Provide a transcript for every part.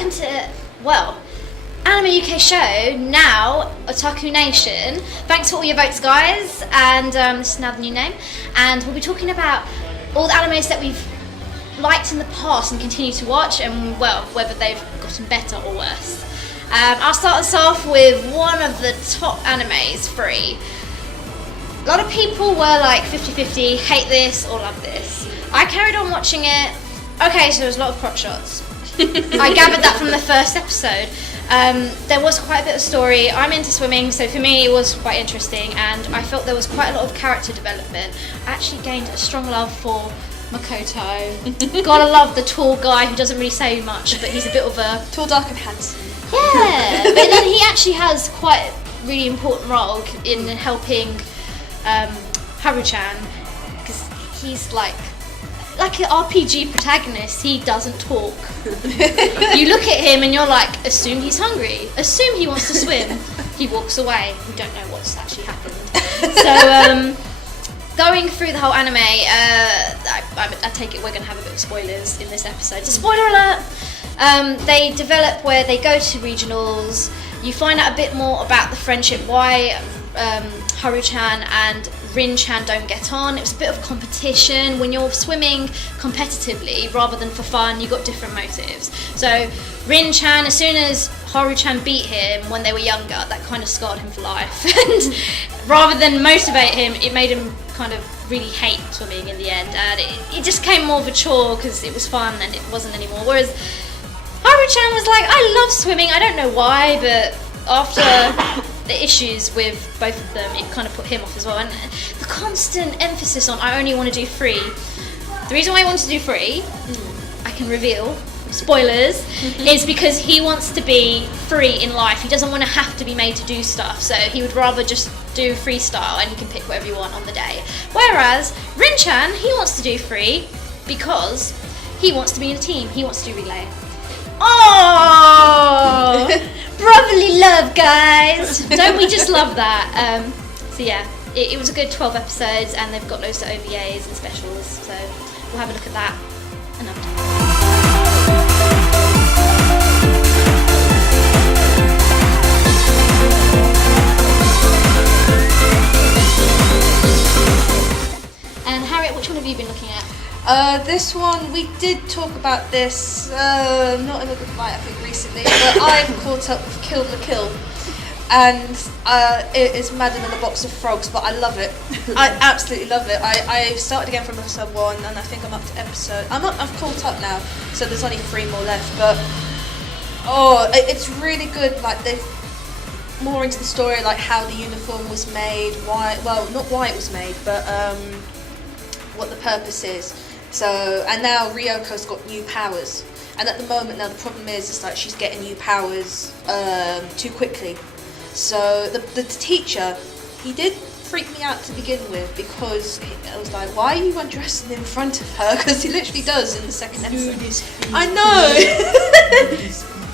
welcome to, Anime UK show, now Otaku Nation. Thanks for all your votes, guys, and this is now the new name. And we'll be talking about all the animes that we've liked in the past and continue to watch, and whether they've gotten better or worse. I'll start us off with one of the top animes, Free. A lot of people were like 50-50, hate this or love this. I carried on watching it. Okay, so there was a lot of crotch shots. I gathered that from the first episode. There was quite a bit of story. I'm into swimming, so for me it was quite interesting, and I felt there was quite a lot of character development. I actually gained a strong love for Makoto. Gotta love the tall guy who doesn't really say much, but he's a bit of a... Tall, dark and handsome. Yeah, but then he actually has quite a really important role in helping Haru-chan, because he's like an RPG protagonist. He doesn't talk. You look at him and you're like, assume he's hungry, assume he wants to swim. He walks away. We don't know what's actually happened. So going through the whole anime, I take it we're going to have a bit of spoilers in this episode. So spoiler alert! They develop where they go to regionals. You find out a bit more about the friendship, why Haru-chan and Rin-chan don't get on. It was a bit of competition. When you're swimming competitively rather than for fun, you've got different motives. So Rin-chan, as soon as Haru-chan beat him when they were younger, that kind of scarred him for life. And rather than motivate him, it made him kind of really hate swimming in the end. And it just came more of a chore because it was fun and it wasn't anymore. Whereas Haru-chan was like, I love swimming, I don't know why, but after the issues with both of them, it kind of put him off as well. And the constant emphasis on, I only want to do free. The reason why I want to do free, I can reveal, spoilers, is because he wants to be free in life. He doesn't want to have to be made to do stuff, so he would rather just do freestyle and you can pick whatever you want on the day. Whereas Rin-chan, he wants to do free because he wants to be in a team, he wants to do relay. Oh, brotherly love, guys! Don't we just love that? So yeah, it was a good 12 episodes, and they've got loads of OVAs and specials, so we'll have a look at that another time. And Harriet, which one have you been looking at? This one, we did talk about this, not in a good light I think recently, but I've caught up with Kill the Kill, and it is madder than a box of frogs, but I love it. I absolutely love it. I started again from episode 1, and I think I'm up to I've caught up now, so there's only 3 more left, but it's really good. Like, they've more into the story, like how the uniform was made, not why it was made, but what the purpose is. So, and now Ryoko's got new powers, and at the moment now the problem is like she's getting new powers too quickly. So the teacher, he did freak me out to begin with, because I was like, why are you undressing in front of her? Because he literally does in the second episode. I know.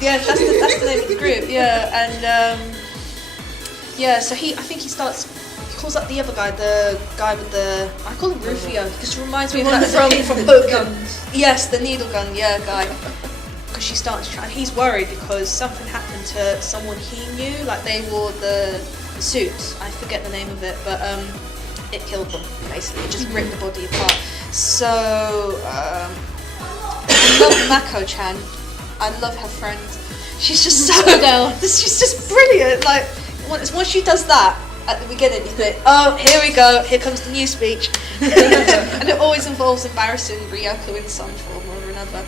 Yeah, that's the name of the group. Yeah, and so I think he calls up the other guy, the guy with the, I call him Rufio because it reminds me of that from Hook. Yes, the needle gun, guy. Because she's starting to try, and he's worried because something happened to someone he knew. Like, they wore the suit. I forget the name of it, but it killed them basically. It just ripped the body apart. So I love Mako-chan. I love her friend. She's just so girl. She's just brilliant. Like, once she does that at the beginning, you think, oh, here we go, here comes the new speech. And it always involves embarrassing Ryoko in some form or another.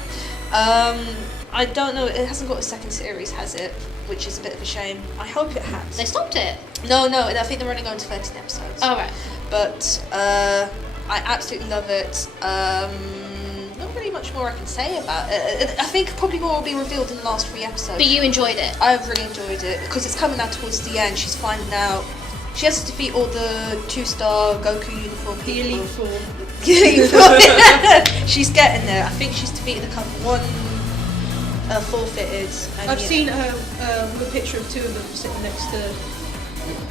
I don't know, it hasn't got a second series, has it? Which is a bit of a shame. I hope it has. They stopped it? No, I think they're only going to 13 episodes. Oh, right. But I absolutely love it. Not really much more I can say about it. I think probably more will be revealed in the last 3 episodes. But you enjoyed it? I've really enjoyed it, because it's coming out towards the end. She's finding out she has to defeat all the 2-star Goku uniform people. Elite Four. She's getting there. I think she's defeated a couple. One forfeited. I've seen a picture of 2 of them sitting next to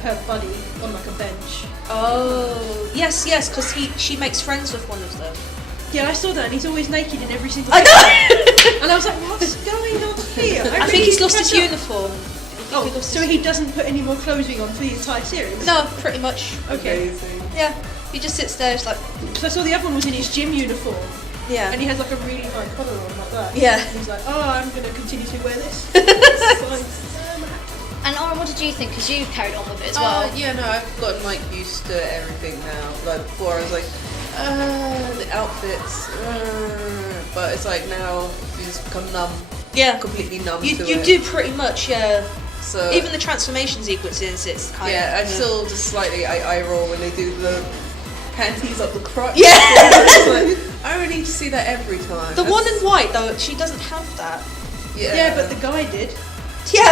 her buddy on like a bench. Oh, yes, because she makes friends with one of them. Yeah, I saw that, and he's always naked in every single I know! And I was like, what's going on here? idea. I think he's lost his catch up. uniform. Oh, so he doesn't put any more clothing on for the entire series? No, pretty much. Okay. Amazing. Yeah, he just sits there. It's like, So I saw the other one was in his gym uniform, yeah, and he has like a really high collar on like that. yeah. And he's like, oh, I'm going to continue to wear this. It's like, And Oren, what did you think? Because you carried on with it as well. Yeah, no, I've gotten like used to everything now. Like before, I was like, the outfits, but it's like now you just become numb, Yeah, completely numb you to you it. do pretty much. Yeah, So even the transformation sequences, it's kind yeah, of. I still just slightly eye roll when they do the panties up the crotch. Yeah. It's like, I don't need to see that every time. The one in white though, she doesn't have that. yeah, but the guy did. Yeah.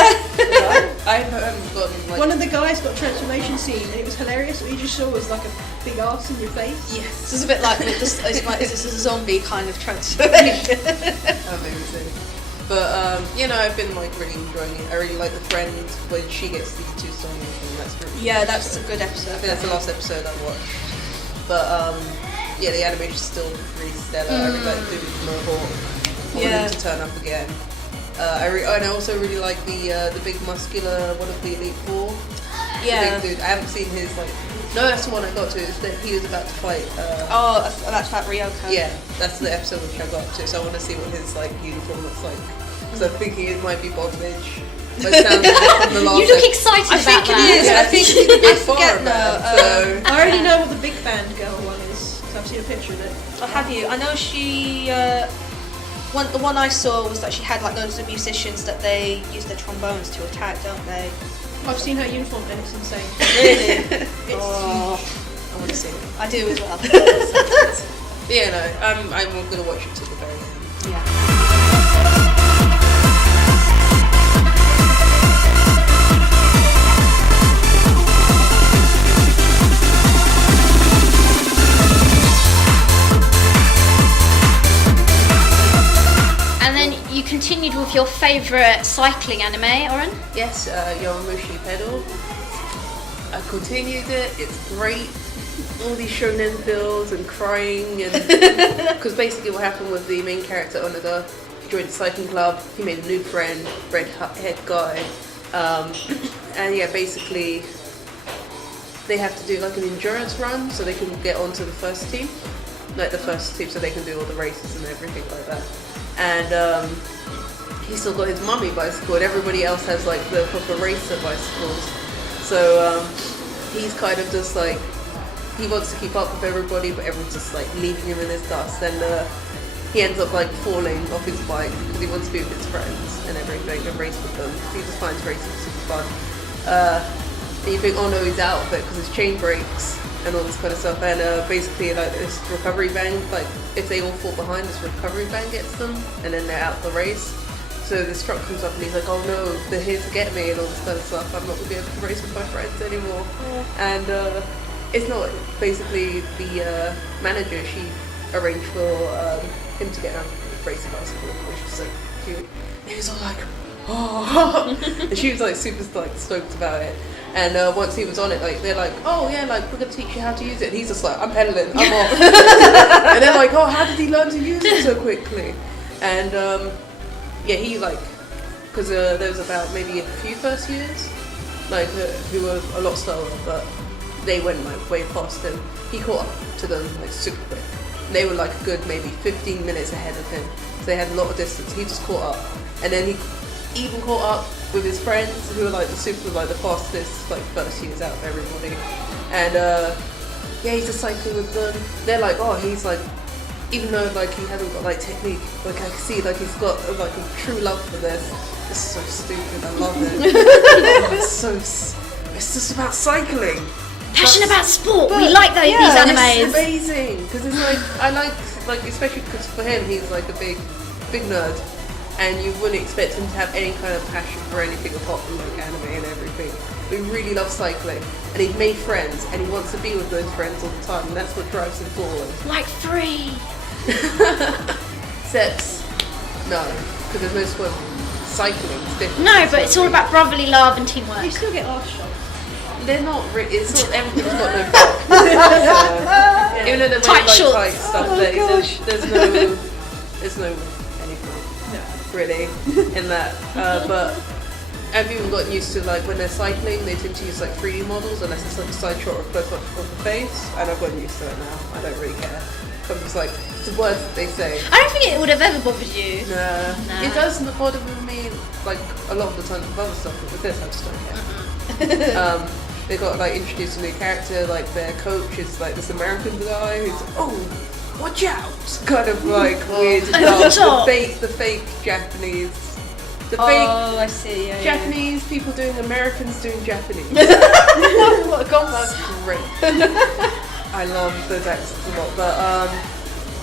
I haven't gotten like One of the guys got a transformation scene, and it was hilarious. What you just saw was like a big arse in your face. yes, This is a bit like it's like is this a zombie kind of transformation? amazing. But you know, I've been like really enjoying it. I really like the friend when she gets these two songs, and that's really Yeah, that's a good I episode. think that's the last episode I watched. But yeah, the animation's still really stellar. I really like the Mohawk. I want him to turn up again. And I also really like the big muscular one of the Elite Four. Yeah. The big dude. I haven't seen his like. No, that's the one I got to. It's that he was about to fight. Oh, that's that Ryoko. Yeah, that's the episode which I got to. So I want to see what his like uniform looks like. Because I'm thinking it might be bondage. But it sounds like from the last You look episode. excited I about think it that. is. Yeah, I think it's a bit I far forget about, now. so- I already know what the big band girl one is, because I've seen a picture of it. Have you? I know she. The one I saw was that she had like loads of musicians that they use their trombones to attack, don't they? I've seen her uniform and it's insane. Really? It's I want to see it. I do as well. But yeah, no, I'm gonna watch it till the very end. Yeah. And then you continued with your favourite cycling anime, Oren? Yes, Yoramushi Pedal. I continued it. It's great. All these shonen feels and crying, and because basically what happened with the main character Onoda, he joined the cycling club. He made a new friend, red head guy, and yeah, basically they have to do like an endurance run so they can get onto the first team, so they can do all the races and everything like that. And he's still got his mummy bicycle, and everybody else has like the proper racer bicycles. So he's kind of just like, he wants to keep up with everybody, but everyone's just like leaving him in his dust. And he ends up like falling off his bike because he wants to be with his friends and everything and race with them. He just finds racing super fun. And you think, oh no, he's out of it because his chain breaks and all this kind of stuff. And basically, like this recovery band, like if they all fall behind, this recovery band gets them, and then they're out the race. So this truck comes up and he's like, oh no, they're here to get me and all this kind of stuff. I'm not gonna be able to race with my friends anymore. And it's not basically the manager. She arranged for him to get a racing bicycle, which was so cute. And he was all like, oh, and she was like super like stoked about it. And once he was on it, like they're like, oh yeah, like we're gonna teach you how to use it. And he's just like, I'm pedaling, I'm off. And they're like, oh, how did he learn to use it so quickly? And yeah, he like, because there was about maybe a few first years, like who were a lot slower, but they went like way past him. He caught up to them like super quick. They were like a good maybe 15 minutes ahead of him. So they had a lot of distance. He just caught up, and then he even caught up with his friends who were like the fastest like first years out of everybody. And yeah, he's just cycling with them. They're like, oh, he's like, even though like he hasn't got like technique, like I can see like he's got like a true love for this. This is so stupid. I love it. It's just about cycling. Passionate about sport. We like these animes. It's amazing because it's like I like especially because for him he's like a big nerd, and you wouldn't expect him to have any kind of passion for anything apart from like anime and everything. But he really loves cycling, and he's made friends, and he wants to be with those friends all the time, and that's what drives him forward. Like 3. Except no, because there's no swim. Cycling is different. No, but it's all about brotherly love and teamwork. You still get arse shots. They're not really. It's all, everything's got no back. So, even though they're Tight wearing like shorts. tight stuff, Oh, there's gosh. no anything. No. really, in that. But I've even gotten used to, like, when they're cycling, they tend to use, like, 3D models, unless it's, like, a side shot or a close-up of the face, and I've gotten used to it now. I don't really care. I'm just like, it's the words that they say. I don't think it would have ever bothered you. Nah. Nah. It doesn't bother me, like, a lot of the time with other stuff, but with this, I just don't care. They got, like, introduced a new character, like, their coach is, like, this American guy who's, oh, watch out! Kind of, like, weird stuff. The fake Japanese. The fake I see. Yeah, Japanese people doing Americans doing Japanese. What a combo! Great. I love those accents a lot, but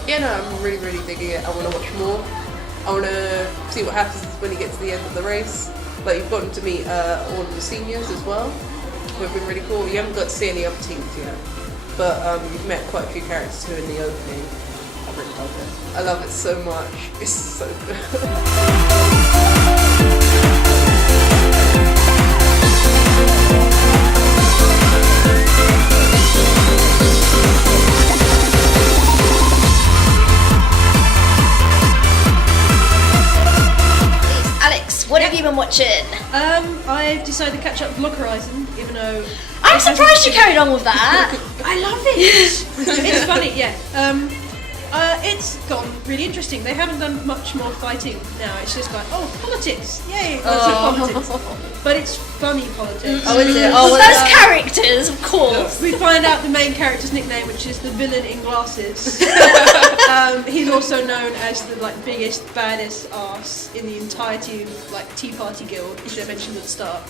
yeah, no, I'm really, really digging it. I want to watch more. I want to see what happens when you get to the end of the race. Like, you've gotten to meet all of the seniors as well, who have been really cool. You haven't got to see any other teams yet, but you've met quite a few characters who are in the opening. I really love it. I love it so much. It's so good. What have you been watching? I decided to catch up with Log Horizon, even though... I'm surprised you carried on with that. I love it! It's funny, yeah. It's gotten really interesting. They haven't done much more fighting now. It's just like, oh, politics, yay! Lots of politics. But it's funny politics. Oh, is it? Well, those characters, of course. We find out the main character's nickname, which is the villain in glasses. He's also known as the biggest, baddest ass in the entirety of Tea Party Guild, which I mentioned at the start.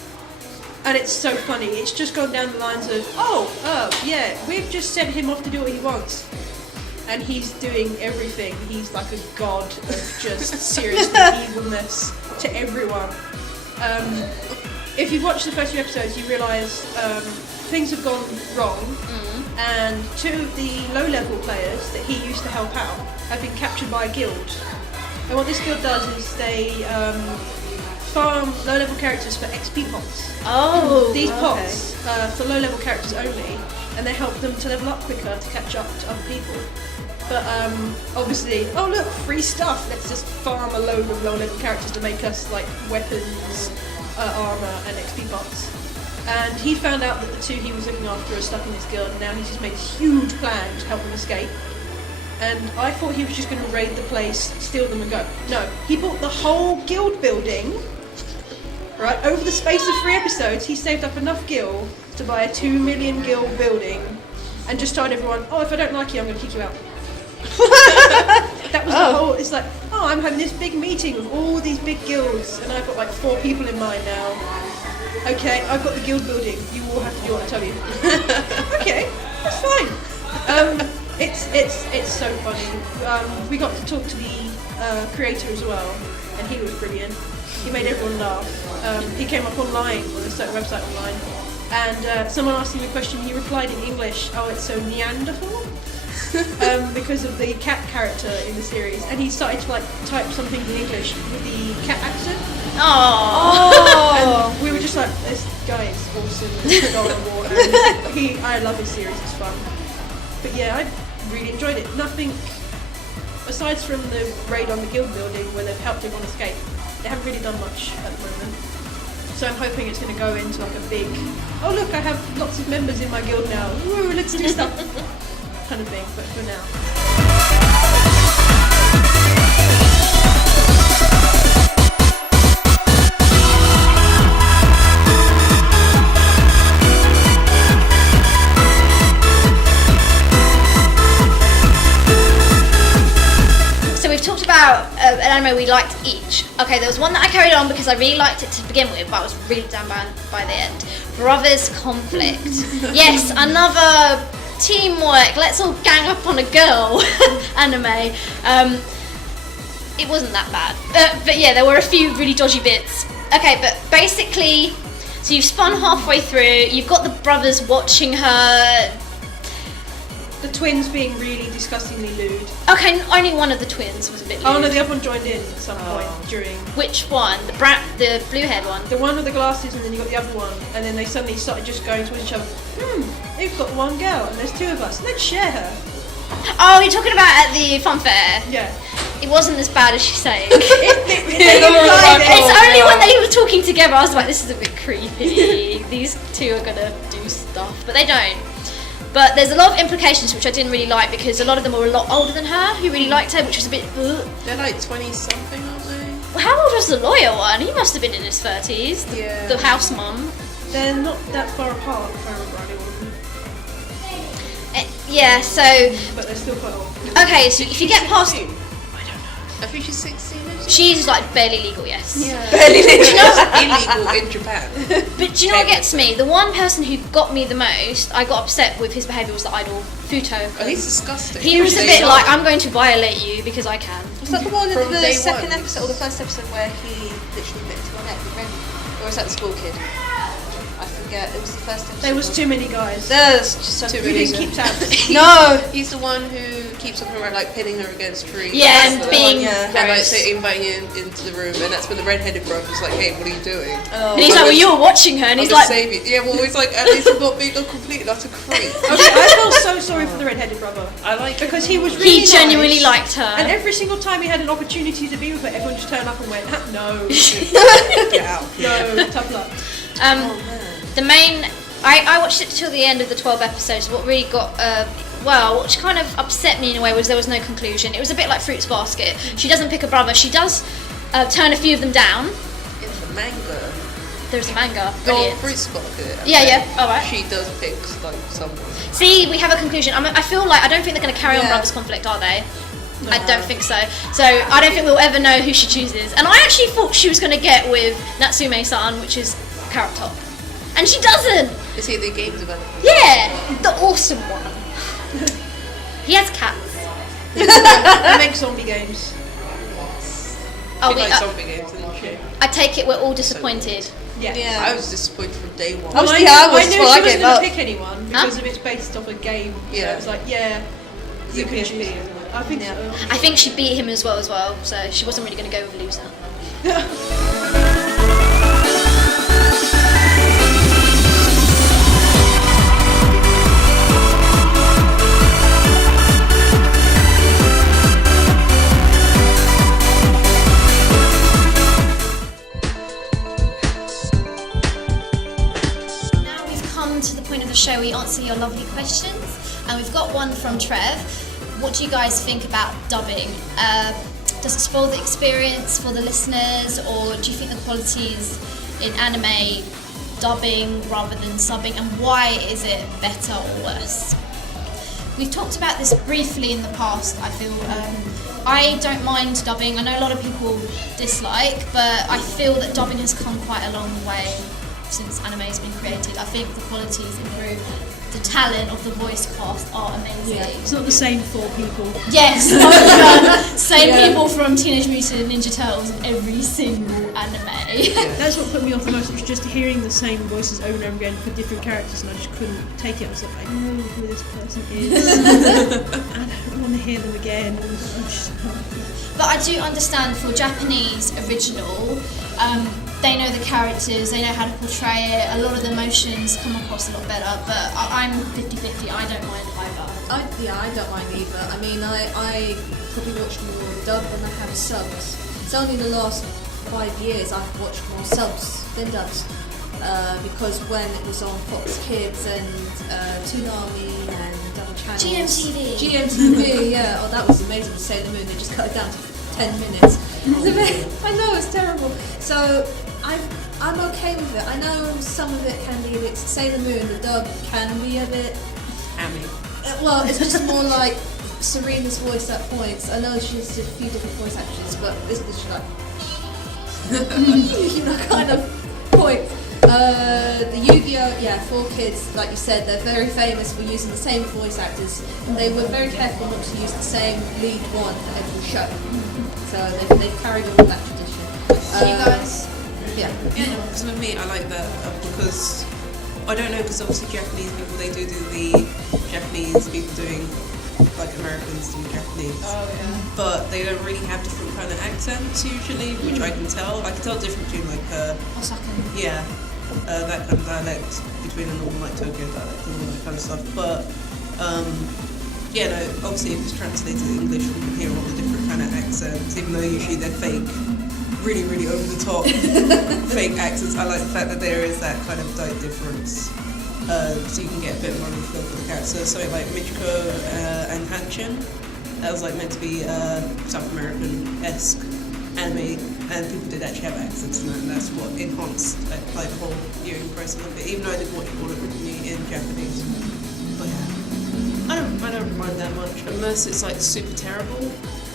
And it's so funny. It's just gone down the lines of, yeah, we've just sent him off to do what he wants. And he's doing everything. He's like a god of just seriously evilness to everyone. If you've watched the first few episodes, you realise things have gone wrong, and two of the low-level players that he used to help out have been captured by a guild. And what this guild does is they farm low-level characters for XP pots. Oh, These pots for low-level characters only, and they help them to level up quicker to catch up to other people. But obviously, oh look, free stuff. Let's just farm a load of low-level characters to make us weapons, armor, and XP pots. And he found out that the two he was looking after are stuck in this guild, and now he's just made a huge plan to help them escape. And I thought he was just going to raid the place, steal them, and go. No, he bought the whole guild building. Right, over the space of 3 episodes, he saved up enough gil to buy a 2 million gil building, and just told everyone, oh, if I don't like you, I'm going to kick you out. That was the whole. It's like, oh, I'm having this big meeting with all these big guilds, and I've got 4 people in mind now. Okay, I've got the guild building. You all have to do what I tell you. Okay, that's fine. It's so funny. We got to talk to the creator as well, and he was brilliant. He made everyone laugh. He came up online on a certain website online, and someone asked him a question. He replied in English, "Oh, it's so Neanderthal." Because of the cat character in the series, and he started to type something in English with the cat accent. Oh! And we were just like, this guy is awesome, it's adorable, and I love his series, it's fun. But yeah, I really enjoyed it. Nothing, aside from the raid on the guild building where they've helped everyone escape, they haven't really done much at the moment. So I'm hoping it's going to go into a big, oh look, I have lots of members in my guild now, woo, let's do stuff. Kind of thing, but for now. So we've talked about an anime we liked each. Okay, there was one that I carried on because I really liked it to begin with, but I was really down by the end. Brothers Conflict. Yes, another teamwork, let's all gang up on a girl anime. It wasn't that bad, but yeah, there were a few really dodgy bits. Okay, but basically, so you've spun halfway through, you've got the brothers watching her. The twins being really disgustingly lewd. Okay, only one of the twins was a bit lewd. Oh no, the other one joined in at some point during. Which one? The blue-haired one? The one with the glasses, and then you got the other one, and then they suddenly started just going towards each other. They've got one girl, and there's 2 of us. Let's share her. Oh, you're talking about at the fun fair? Yeah. It wasn't as bad as she's saying. It's Only when they were talking together I was like, this is a bit creepy. These two are gonna do stuff, but they don't. But there's a lot of implications which I didn't really like because a lot of them were a lot older than her who really liked her, which was a bit. Ugh. They're like 20-something, aren't they? Well, how old was the lawyer one? He must have been in his 30s. Yeah. The house mum. They're not that far apart, if I remember rightly. Yeah. So But they're still quite old. okay. So if you get past, I think she's 16, isn't she? she's like barely legal. Yes. Barely illegal in Japan. But do you know what gets me? The one person who got me the most, I got upset with his behaviour was the idol, Futo. Oh, he's disgusting. He was a bit like, I'm going to violate you because I can. Was that the one in From the day second one. episode or the first episode where he literally bit into her neck with Randy? Or was that the school kid? I forget. It was the first episode. There was too many guys. There's just so Too We many. didn't keep tabs. No! He's the one who keeps on around, like pinning her against trees. Yeah, That's and the being one, yeah. and like gross. say inviting you into the room, and that's when the red-headed brother's like, "Hey, what are you doing?" Oh. And he's like, well, you were watching her, and I'm he's just like, saving. Yeah, well, he's like, at least I'm not being a complete and utter creep. Okay, I feel so sorry for the red-headed brother. I like it. Because he was really he genuinely nice, liked her. and every single time he had an opportunity to be with her, everyone just turned up and went, no, Get out. no, tough luck. The main, I watched it till the end of the 12 episodes. What really got, which kind of upset me in a way was there was no conclusion. It was a bit like Fruits Basket. She doesn't pick a brother. She does turn a few of them down. In the manga, There's a manga. or Brilliant. Fruits Basket. Yeah, alright. She does pick like someone. See, we have a conclusion. I feel like, I don't think they're going to carry on Yeah. Brothers Conflict, are they? I don't think so. So I don't think we'll ever know who she chooses. And I actually thought she was going to get with Natsume-san, which is Carrot Top. And she doesn't. Is he the game developer? Yeah, the awesome one. He has cats. He makes zombie games. Oh, She we, likes zombie games, doesn't she? I take it we're all disappointed. Yeah. Yeah. I was disappointed from day one. I was- I yeah, knew, I was I knew before I she wasn't gave going up. to pick anyone because of it's based off a game. So Yeah. it was like, yeah, Is you it can PSP, choose. isn't it? I think Yeah. so. I think she beat him as well, so she wasn't really going to go with a loser. Now we've come to the point of the show where we answer your lovely questions, and we've got one from Trev. What do you guys think about dubbing? Does it spoil the experience for the listeners, or do you think the qualities in anime dubbing rather than subbing, and why is it better or worse? We've talked about this briefly in the past, I feel. I don't mind dubbing. I know a lot of people dislike, but I feel that dubbing has come quite a long way since anime has been created. I think the quality has improved. The talent of the voice cast are amazing. It's not the same for people. Yes, same people from Teenage Mutant Ninja Turtles in every single anime. That's what put me off the most. It was just hearing the same voices over and over again for different characters, and I just couldn't take it. I was like, I know who this person is. I don't want to hear them again. But I do understand for Japanese original, they know the characters, they know how to portray it, a lot of the emotions come across a lot better, but I'm 50-50, I don't mind either. I don't mind either. I mean, I probably watch more dub than I have subs. It's only the last 5 years I've watched more subs than dubs. Because when it was on Fox Kids and Toonami and Double Channels. GMTV, yeah. Oh, that was amazing with Sailor Moon. They just cut it down to 10 minutes. I know, it's terrible. So I'm okay with it. I know some of it can be a bit Sailor Moon. The dub can be a bit. Hammy. Well, it's just more like Serena's voice at points. I know she's a few different voice actors, but this is just like kind of point. The Yu-Gi-Oh! Yeah, 4Kids, like you said, they're very famous for using the same voice actors. They were very careful not to use the same lead one for every show. So they've carried on that tradition. You guys? Yeah. Yeah, because with me, I like that because I don't know, because obviously Japanese people, they do the Japanese people doing like Americans do Japanese. Oh, yeah. But they don't really have different kind of accents usually, which I can tell. I can tell the difference between like Osaka. yeah, that kind of dialect between a normal like Tokyo dialect and all that kind of stuff. But Yeah, no, obviously if it's translated to English, we can hear all the different kind of accents, even though usually they're fake, really, really over the top fake accents. I like the fact that there is that kind of slight difference, so you can get a bit more of a feel for the characters. So like Michiko and Hanchin, that was like meant to be South American-esque anime, and people did actually have accents in that, and that's what enhanced like the whole viewing process of it, even though I did watch all of it originally in Japanese. But yeah. I don't mind that much unless it's like super terrible,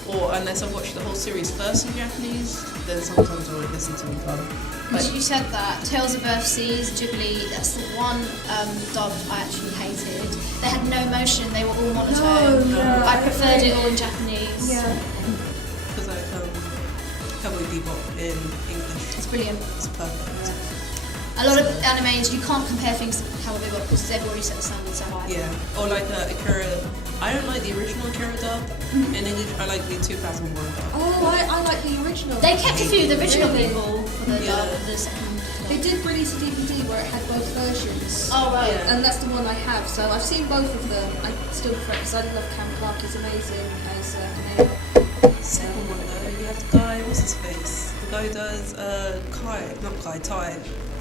or unless I watch the whole series first in Japanese. Then sometimes I won't listen to them dub. But you said that Tales of Earthseas, Ghibli, that's the one dub I actually hated. They had no motion, they were all monotone. I preferred it all in Japanese. Yeah. Because I Cowboy Bebop in English. It's brilliant. It's perfect. A lot of animes, you can't compare things to Cowboy Bebop because they've already set the standard so high. Yeah. Or like Akira. I don't like the original Akira dub in English. I like the 2001 dub. Oh, I like the original. They kept a few of the original people for the dub, the second. They did release a DVD where it had both versions. Oh right. Yeah. And that's the one I have. So I've seen both of them. I still prefer it because I love Cam Clark. He's amazing as Kaneo. Second one though, you have the guy. What's his face? The guy who does Tai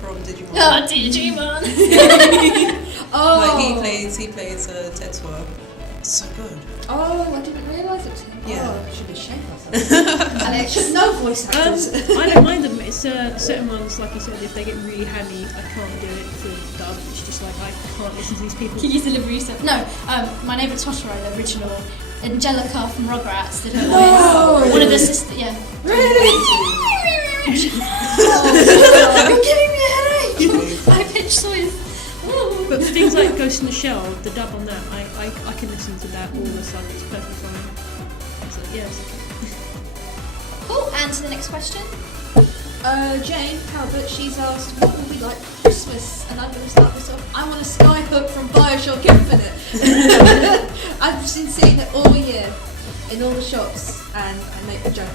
from Digimon. Oh, Digimon! Oh. Like he plays Tetsuo. So good. Oh, I didn't realise it was him. Yeah. Oh, I should be ashamed of myself. Alex. Should know voice actors. I don't mind them. It's certain ones, like you said, if they get really hammy, I can't do it for dub. It's just like I can't listen to these people. Kiki's Delivery Set. No, My Neighbour Totoro, the original. Angelica from Rugrats did her voice. One of the sisters, yeah. Really? You're giving me a headache! High pitched noise. But for things like Ghost in the Shell, the dub on that, I can listen to that all the time. It's perfectly fine. It's like, yeah, it's okay. Cool, and to the next question. Jane Talbot, she's asked, what will be like for Christmas? And I'm going to start this off. I want a Skyhook from Bioshock Infinite. I've been seeing it all year in all the shops, and I make the joke.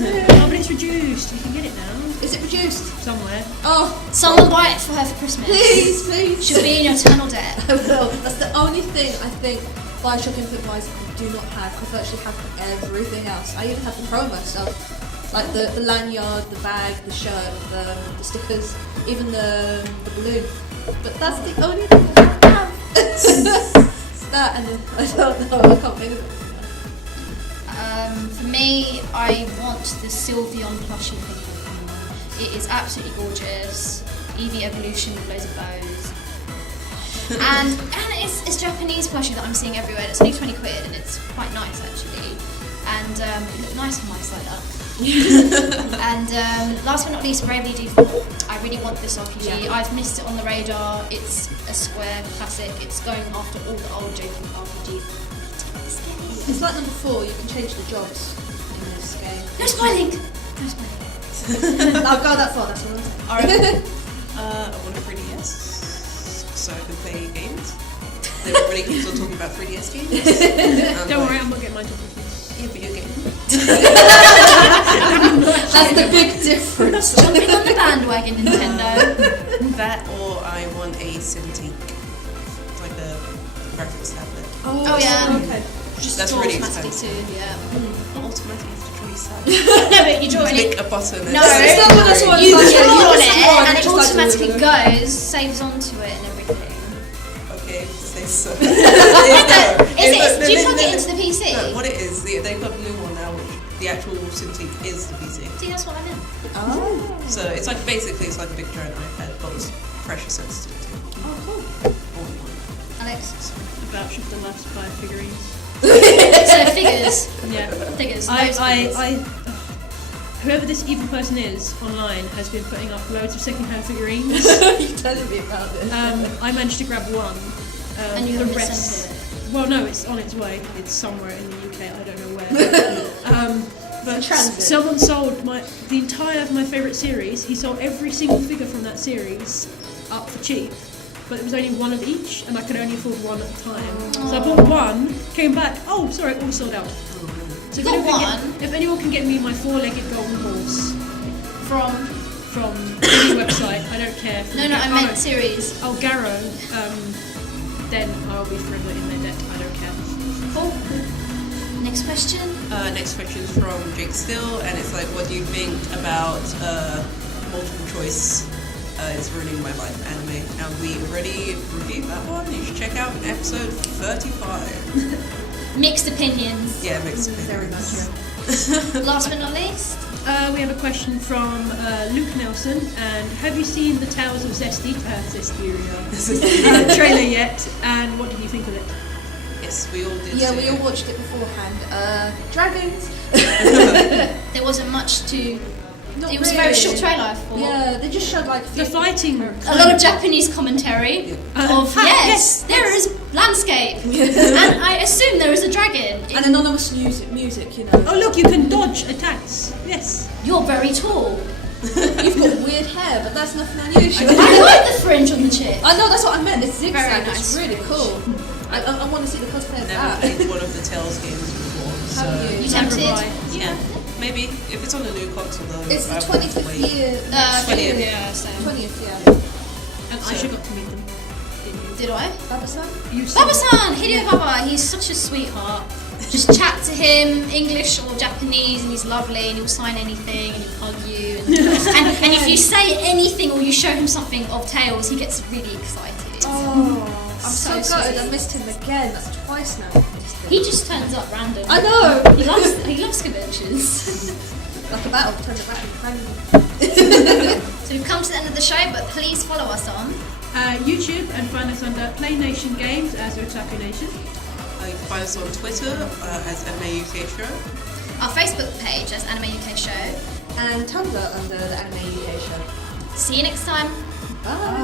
Oh, but it's reduced. You can get it now. Is it reduced? Somewhere. Oh, Someone buy it for her for Christmas. please. She'll be in your eternal debt. I will. That's the only thing I think Bioshock Infinite wise I do not have. I virtually have everything else. I even have the promo stuff. Like the lanyard, the bag, the shirt, the stickers, even the balloon. But that's the only thing I have. That and I don't know, I can't think of it. For me, I want the Sylveon plushie thing. It is absolutely gorgeous. Eevee evolution with loads of bows. and it's Japanese plushie that I'm seeing everywhere. It's only 20 quid and it's quite nice actually. And it looked nice on my side up. And last but not least, Bravely Default. I really want this RPG. Yeah. I've missed it on the radar. It's a Square classic. It's going after all the old JRPGs. It's like number 4, you can change the jobs in this game. No spoiling! No spoiling. I'll go that far, that's all I'm saying. Alright. I want a 3DS so I can play games. Everybody keeps on talking about 3DS games. Don't worry, I'm not getting my job. Yeah, video game. That's the big difference. Jumping on the bandwagon, Nintendo. That or I want a Cintiq, like a graphics tablet. Oh, yeah. Okay. Just That's draw really automatically expensive. too, yeah. Not automatically, you have to draw yourself. No, but you draw it. Click a button. And No, It's not what that's what you it's like. draw on It's it not and it just like automatically doing goes, saves onto it and everything. Okay, say so. Do you plug it into the PC? No, what it is, they've got a new one now, which the actual Cintiq is the PC. See, that's what I meant. Oh. So it's like basically it's like a big giant iPad, but it's pressure sensitive too. Oh, cool. All in one. Alex. About should the last 5 figurines. So figures. Yeah. Figures. Whoever this evil person is online has been putting up loads of second-hand figurines. You're telling me about this. I managed to grab one. And you the haven't rest. sent it. Well, no, it's on its way. It's somewhere in the UK. I don't know where. But Transit. someone sold the entire of my favourite series. He sold every single figure from that series up for cheap. But it was only one of each, and I could only afford one at a time. So I bought one, came back. Oh, sorry, all sold out. So You got if anyone can get me my 4-legged golden horse From. from any website, I don't care. No, I meant series. Oh, Garrow. then I'll be forever in their debt. I don't care. Cool. Next question. Next question is from Jake Still, and it's like, what do you think about multiple choice is ruining my life anime? And we already reviewed that one. You should check out episode 35. Mixed opinions. Yeah, mixed Very opinions. much, yeah. Last but not least. We have a question from Luke Nelson, and have you seen the Tales of Zestiria trailer yet? And what did you think of it? Yes, we all did. Yeah, see we all it. watched it beforehand. Dragons. There wasn't much to. Not It was a really. very short trailer, I thought. Yeah, they just showed like a few The fighting. A lot of Japanese commentary of yes, there is landscape, and I assume there is a dragon. and anonymous music, you know. Oh look, you can dodge attacks. Yes. You're very tall. You've got weird hair, but that's nothing unusual. I like the fringe on the chick. I know, that's what I meant. It's Very zigzag. nice. It's really cool. I want to see the cosplay of Never that. played one of the Tales games before, so Have you? You tempted? yeah, maybe if it's on the new console though. It's the I would 25th wait. year. 20th. Yeah, same. 20th, yeah. And Aisha got to meet them. Did I? Baba-san? You've seen Baba-san, Hideo Baba, he's such a sweetheart. Just chat to him, English or Japanese, and he's lovely, and he'll sign anything, and he'll hug you. And if you say anything or you show him something of Tales, he gets really excited. Oh, I'm so So gutted. I sweet. missed him again. That's twice now. He just turns up random. I know. He loves conventions. Like a battle, turn the back. So we've come to the end of the show, but please follow us on. YouTube and find us under Play Nation Games as Otaku Nation. You can find us on Twitter as Anime UK Show. Our Facebook page as Anime UK Show. And Tumblr under the Anime UK show. See you next time. Bye.